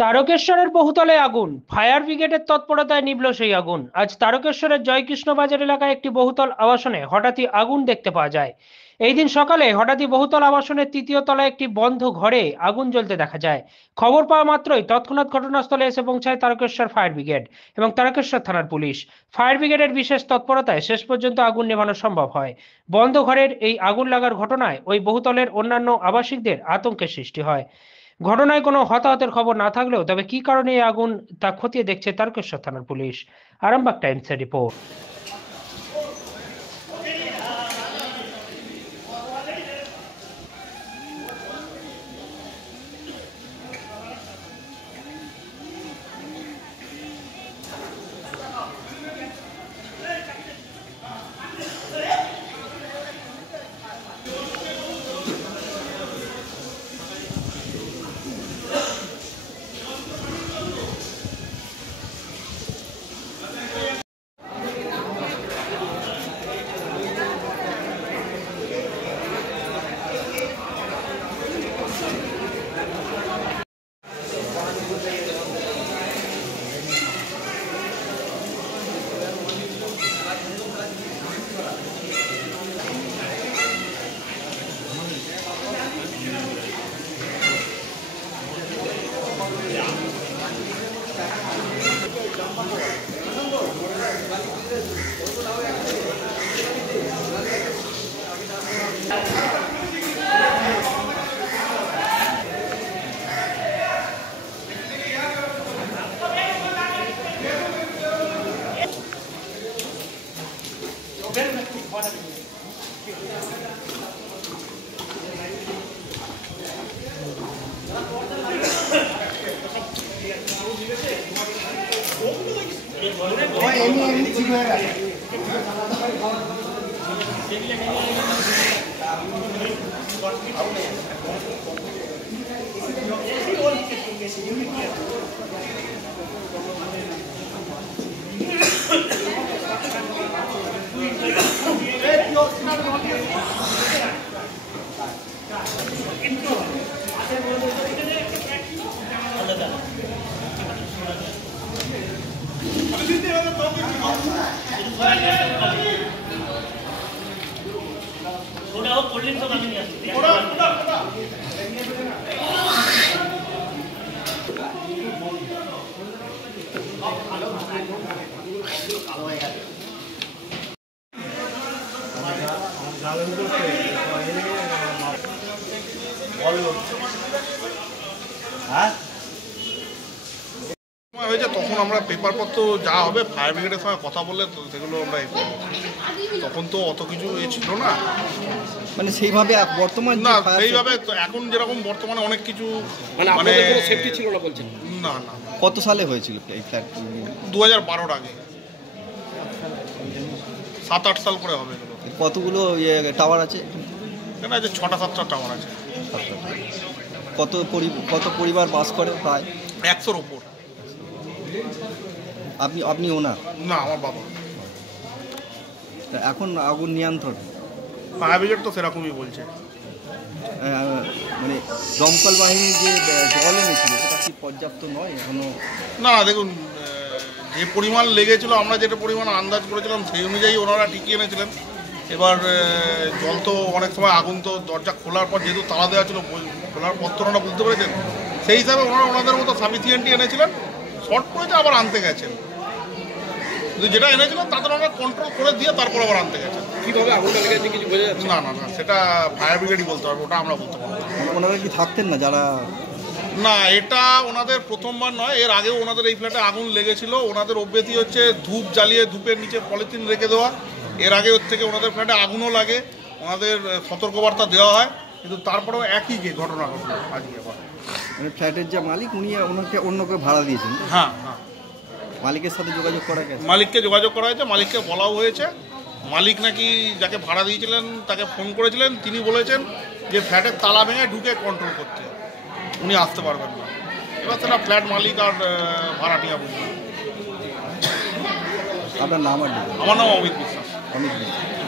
তারকেশ্বরের বহুতলে আগুন, ফায়ার ব্রিগেডের তৎপরতায় নিভল সেই আগুন। আজ তারকেশ্বরের জয়কৃষ্ণ বাজার এলাকায় একটি বহুতল আবাসনে হঠাৎই আগুন দেখতে পাওয়া যায়। এই দিন সকালে হঠাৎই বহুতল আবাসনের তৃতীয় তলায় একটি বন্ধ ঘরে আগুন জ্বলতে দেখা যায়। খবর পাওয়া মাত্রই তৎক্ষণাৎ ঘটনাস্থলে এসে পৌঁছায় তারকেশ্বর ফায়ার ব্রিগেড এবং তারকেশ্বর থানার পুলিশ। ফায়ার ব্রিগেডের বিশেষ তৎপরতায় শেষ পর্যন্ত আগুন নেভানো সম্ভব হয়। বন্ধ ঘরের এই আগুন লাগার ঘটনায় ওই বহুতলের অন্যান্য আবাসিকদের আতঙ্কের সৃষ্টি হয়। ঘটনায় কোনো হতাহতের খবর না থাকলেও তবে কি কারণে এই আগুন তা খতিয়ে দেখছে তারকেশ্বর থানার পুলিশ। আরামবাগ টাইমসের রিপোর্ট। হয়েছে তখন আমরা পেপারপত্র যা হবে ফায়ার ব্রিগেডের সঙ্গে কথা বললে সেগুলো আমরা তখন তো অত কিছু ছিল না, মানে সেইভাবে বর্তমান না সেইভাবে এখন যেরকম বর্তমানে অনেক কিছু মানে সেফটি ছিল না বলছেন। না না কত সালে হয়েছিল এই ফ্ল্যাট? 2012 আগে, 7-8 সাল করে হবে। কতগুলো টাওয়ার আছে? এখানে আছে 6-7টা টাওয়ার আছে। কত পরিবার বাস করে? প্রায় 100-র উপর। আপনি ওনার? না, আমার বাবা। এখন আগুন নিয়ন্ত্রণ ফায়ার ব্রিগেড তো সেরকমই বলছে। মানে দমকল বাহিনী যে জল এনেছিল সেটা কি পর্যাপ্ত নয় এখনো? না দেখুন, যে পরিমাণ লেগেছিল আমরা যেটা পরিমাণ আন্দাজ করেছিলাম সেই অনুযায়ী ওনারা টিকিয়ে এনেছিলেন। এবার জল তো অনেক সময় আগুন তো দরজা খোলার পর যেহেতু তালা দেওয়া ছিল, খোলার পর তো ওনারা বুঝতে পেরেছেন, সেই হিসাবে ওনারা ওনাদের মতো সাফিসিয়েন্টই এনেছিলেন। শর্ট করেছে আবার আনতে গেছেন, কিন্তু যেটা এনেছিলেন তাদের ওনারা কন্ট্রোল করে দিয়ে তারপর আবার আনতে গেছেন। কীভাবে আগুনটা লেগেছে কিছু বোঝা যাচ্ছে না না না, সেটা ফায়ার ব্রিগেডই বলতে পারবে, ওটা আমরা বলতে পারবো না। ওনারা কি থাকতেন না যারা? না, এটা ওনাদের প্রথমবার নয়, এর আগেও ওনাদের এই ফ্ল্যাটে আগুন লেগেছিল। ওনাদের অভ্যেতি হচ্ছে ধূপ জ্বালিয়ে ধূপের নিচে পলিথিন রেখে দেওয়া। এর আগে ওর থেকে ওনাদের ফ্ল্যাটে আগুনও লাগে, ওনাদের সতর্কবার্তা দেওয়া হয়, কিন্তু তারপরেও একই ঘটনা ঘটলো আজকে আবার। মানে ফ্ল্যাটের যে মালিক উনি ওনাকে অন্যকে ভাড়া দিয়েছেন? হ্যাঁ হ্যাঁ, মালিকের সাথে যোগাযোগ করা গেছে? মালিককে যোগাযোগ করা হয়েছে, মালিককে বলাও হয়েছে। মালিক নাকি যাকে ভাড়া দিয়েছিলেন তাকে ফোন করেছিলেন, তিনি বলেছেন যে ফ্ল্যাটের তালা ভেঙে ঢুকে কন্ট্রোল করতে, উনি আসতে পারবেন না। এবার সেটা ফ্ল্যাট মালিক আর ভাড়াটিয়া বুঝবেন। আপনার নাম? আমার নাম অমিত বিশ্বাস। অমিত বিশ্বাস।